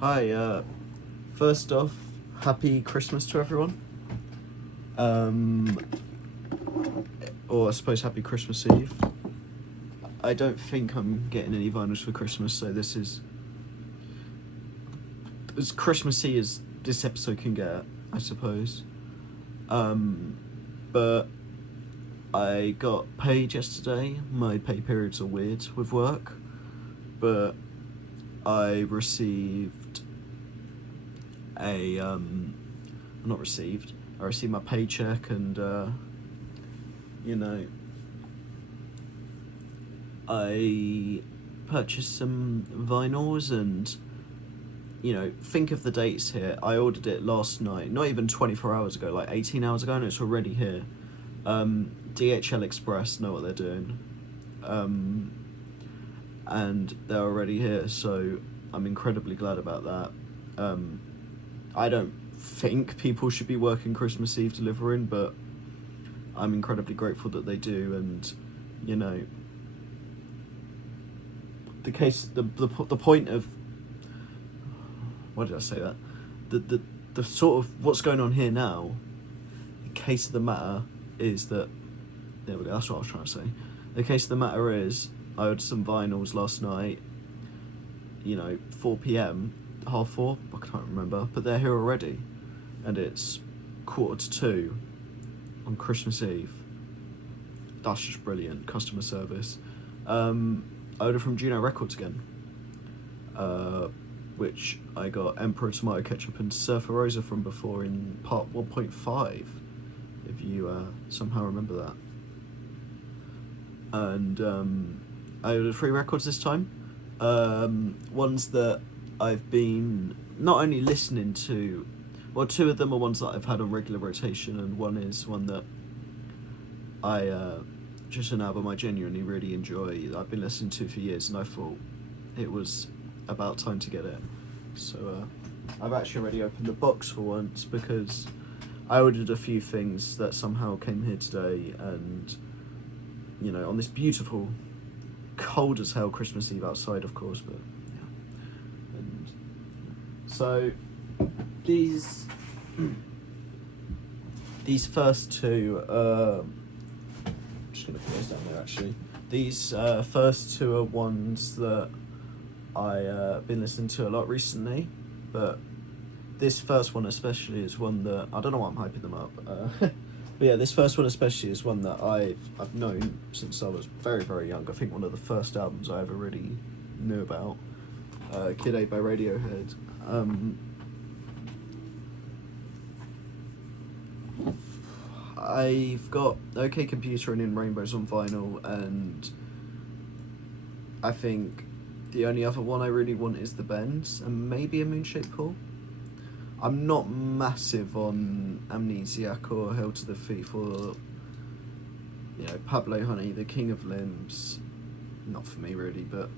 Hi, first off, happy Christmas to everyone. Or I suppose happy Christmas Eve. I don't think I'm getting any vinyls for Christmas, so this is as Christmassy as this episode can get, I suppose. But I got paid yesterday. My pay periods are weird with work, but I received I received my paycheck, and I purchased some vinyls, and think of the dates here. I ordered it last night, not even 24 hours ago, like 18 hours ago, and it's already here. DHL Express know what they're doing, and they're already here, so I'm incredibly glad about that. I don't think people should be working Christmas Eve delivering, but I'm incredibly grateful that they do. And the point of, why did I say that? The sort of what's going on here now, the case of the matter is that, there we go, that's what I was trying to say. The case of the matter is, I ordered some vinyls last night, 4 p.m, half 4, I can't remember, but they're here already, and it's 1:45 on Christmas Eve. That's just brilliant customer service. I ordered from Juno Records again, which I got Emperor Tomato Ketchup and Surfer Rosa from before in part 1.5, if you somehow remember that. And I ordered 3 records this time, ones that I've been not only listening to, well, 2 of them are ones that I've had on regular rotation, and one is one that just an album I genuinely really enjoy, that I've been listening to for years, and I thought it was about time to get it. So I've actually already opened the box for once, because I ordered a few things that somehow came here today, and on this beautiful, cold as hell Christmas Eve outside, of course, but yeah. And so these first 2, I'm just gonna put those down there actually. These first 2 are ones that I been listening to a lot recently, but this first one especially is one that, I don't know why I'm hyping them up, but yeah, this first one especially is one that I've known since I was very, very young. I think one of the first albums I ever really knew about, Kid A by Radiohead. I've got OK Computer and In Rainbows on vinyl, and I think the only other one I really want is The Bends, and maybe A Moonshaped Pool. I'm not massive on Amnesiac or Hell to the Thief or Pablo Honey, The King of Limbs. Not for me really, but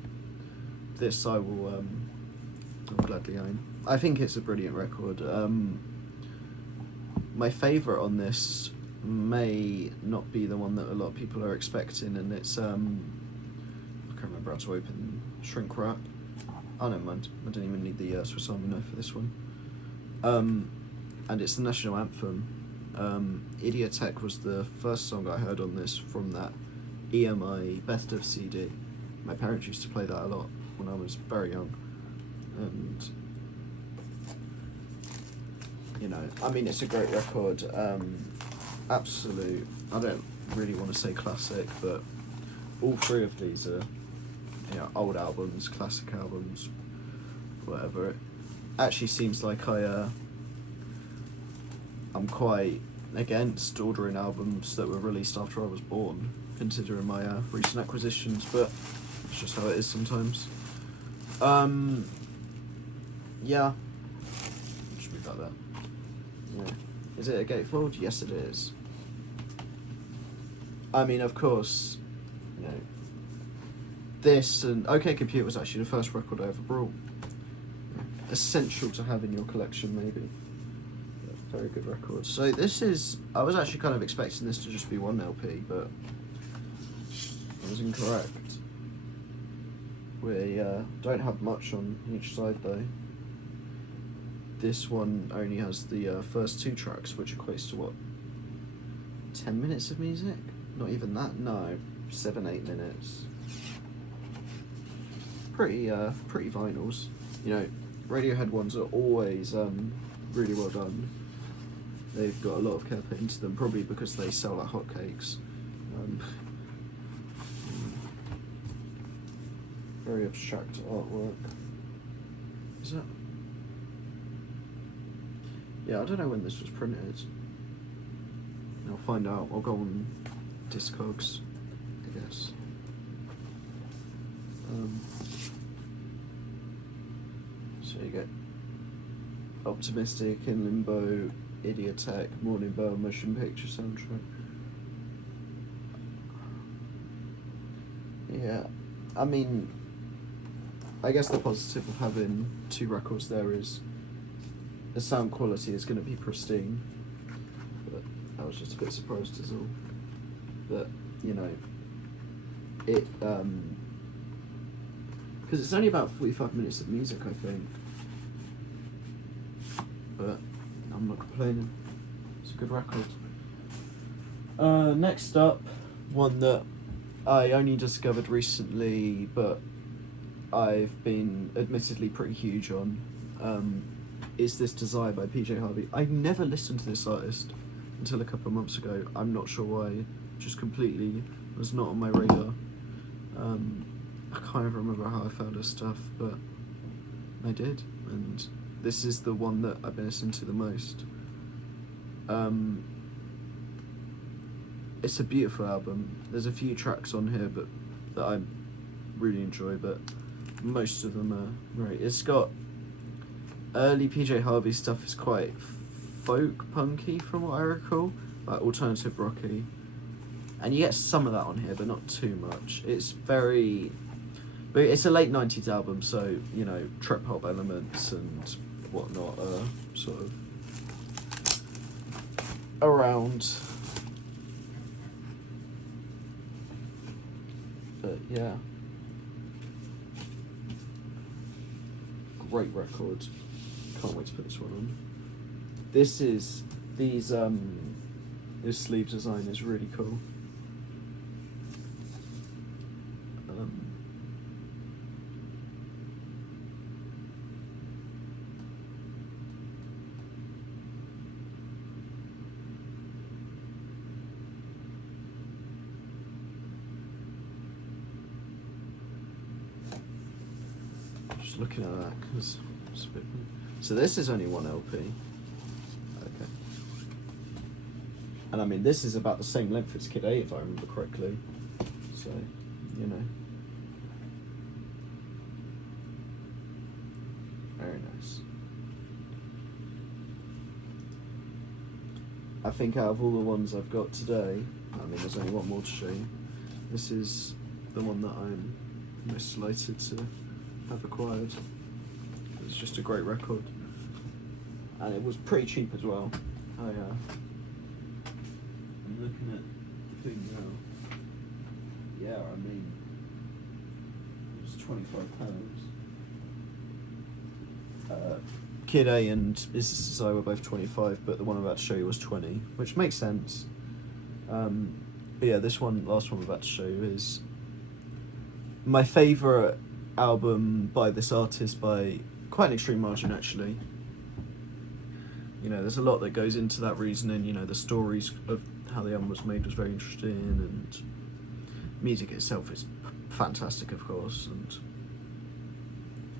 this I will I'll gladly own. I think it's a brilliant record. My favourite on this may not be the one that a lot of people are expecting, and it's I can't remember how to open Shrink Wrap. Oh, never mind. I don't even need the Swiss Army knife for this one. And it's the national anthem. Idioteque was the first song I heard on this from that EMI Best of CD. My parents used to play that a lot when I was very young, and I mean, it's a great record. Absolute, I don't really want to say classic, but all 3 of these are old albums, classic albums, whatever. It actually seems like I'm quite against ordering albums that were released after I was born, considering my recent acquisitions, but it's just how it is sometimes. Yeah. Just move that there. Yeah. Is it a gatefold? Yes, it is. I mean, of course, this and OK Computer was actually the first record I ever brought. Essential to have in your collection, maybe. Very good record. So this is, I was actually kind of expecting this to just be 1 LP, but I was incorrect. We don't have much on each side though. this one only has the first 2 tracks, which equates to what, 10 minutes of music? Not even that, no, 7-8 minutes. Pretty vinyls. You know, Radiohead ones are always really well done. They've got a lot of care put into them, probably because they sell like hotcakes. Very abstract artwork. Is that? Yeah, I don't know when this was printed. I'll find out. I'll go on Discogs, I guess. So you get Optimistic, In Limbo, Idioteque, Morning Bell, Motion Picture Soundtrack. Yeah, I mean, I guess the positive of having 2 records there is the sound quality is going to be pristine. But I was just a bit surprised as all. But, you know, it, because it's only about 45 minutes of music, I think. But I'm not complaining. It's a good record. Next up, one that I only discovered recently, but I've been admittedly pretty huge on, is This Desire by PJ Harvey. I never listened to this artist until a couple of months ago. I'm not sure why. Just completely was not on my radar. I can't even remember how I found her stuff, but I did, and this is the one that I've been listening to the most. It's a beautiful album. There's a few tracks on here but that I really enjoy, but most of them are great. It's got early PJ Harvey stuff is quite folk punky from what I recall, like alternative rocky, and you get some of that on here but not too much. But it's a late 90s album, so, you know, trip hop elements and whatnot are sort of around. But yeah, great record. Can't wait to put this one on. This sleeve design is really cool. Just looking at that because it's a bit. So this is only 1 LP. Okay. And I mean, this is about the same length as Kid A, if I remember correctly. So, you know. Very nice. I think out of all the ones I've got today, I mean, there's only one more to show you. This is the one that I'm most delighted to have acquired. It's just a great record, and it was pretty cheap as well. I'm looking at the thing now. Yeah, I mean, it was £25. Kid A and Is This Desire were both 25, but the one I'm about to show you was 20, which makes sense. But yeah, last one I'm about to show you is my favourite album by this artist by quite an extreme margin, actually. You know, there's a lot that goes into that reasoning. You know, the stories of how the album was made was very interesting, and music itself is fantastic, of course, and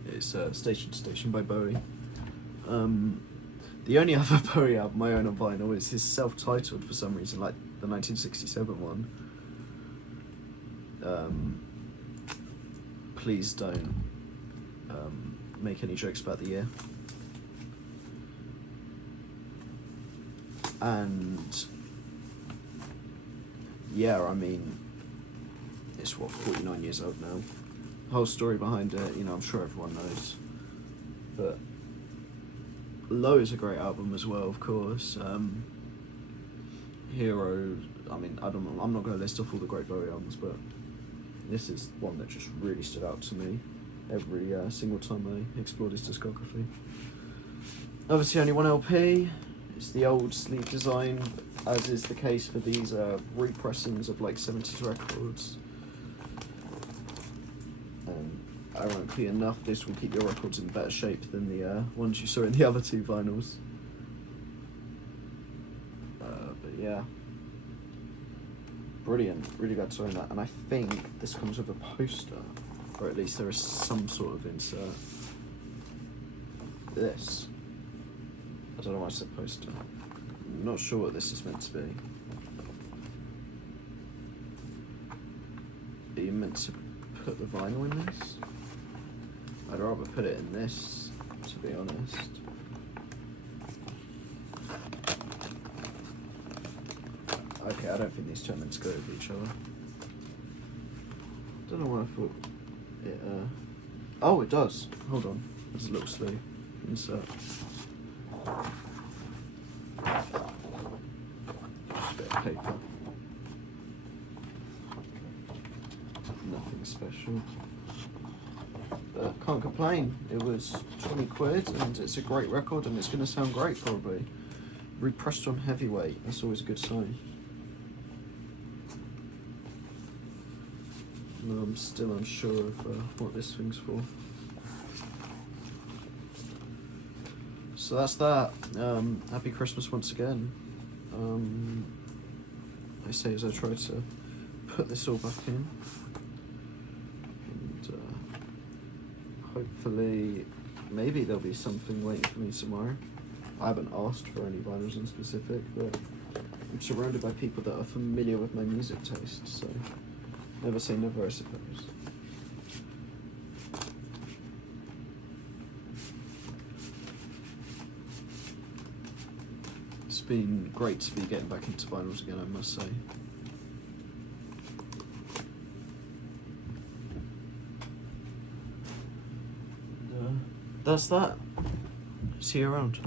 it's Station to Station by Bowie. The only other Bowie album I own on vinyl is his self-titled, for some reason, like the 1967 one. Please don't make any jokes about the year. And yeah, I mean, it's 49 years old now. The whole story behind it, you know, I'm sure everyone knows. But Low is a great album as well, of course. Hero, I mean, I'm not going to list off all the great Bowie albums, but this is one that just really stood out to me every single time I explored his discography. Obviously only one LP. It's the old sleeve design, as is the case for these repressings of like 70s records. And ironically enough, this will keep your records in better shape than the ones you saw in the other two vinyls. But yeah, brilliant, really glad to own that. And I think this comes with a poster, or at least there is some sort of insert. This, I don't know why it's a poster. I'm not sure what this is meant to be. Are you meant to put the vinyl in this? I'd rather put it in this, to be honest. Okay, I don't think these two are meant to go with each other. Don't know why I thought it, oh, it does. Hold on. There's a little sleeve. Insert. Just a bit of paper. Nothing special. But can't complain. It was 20 quid and it's a great record and it's going to sound great probably. Repressed on heavyweight. That's always a good sign. No, I'm still unsure of what this thing's for. So that's that. Happy Christmas once again. I say as I try to put this all back in. And hopefully, maybe there'll be something waiting for me tomorrow. I haven't asked for any vinyls in specific, but I'm surrounded by people that are familiar with my music taste, so never say never, I suppose. It's been great to be getting back into vinyls again, I must say. And, that's that. See you around.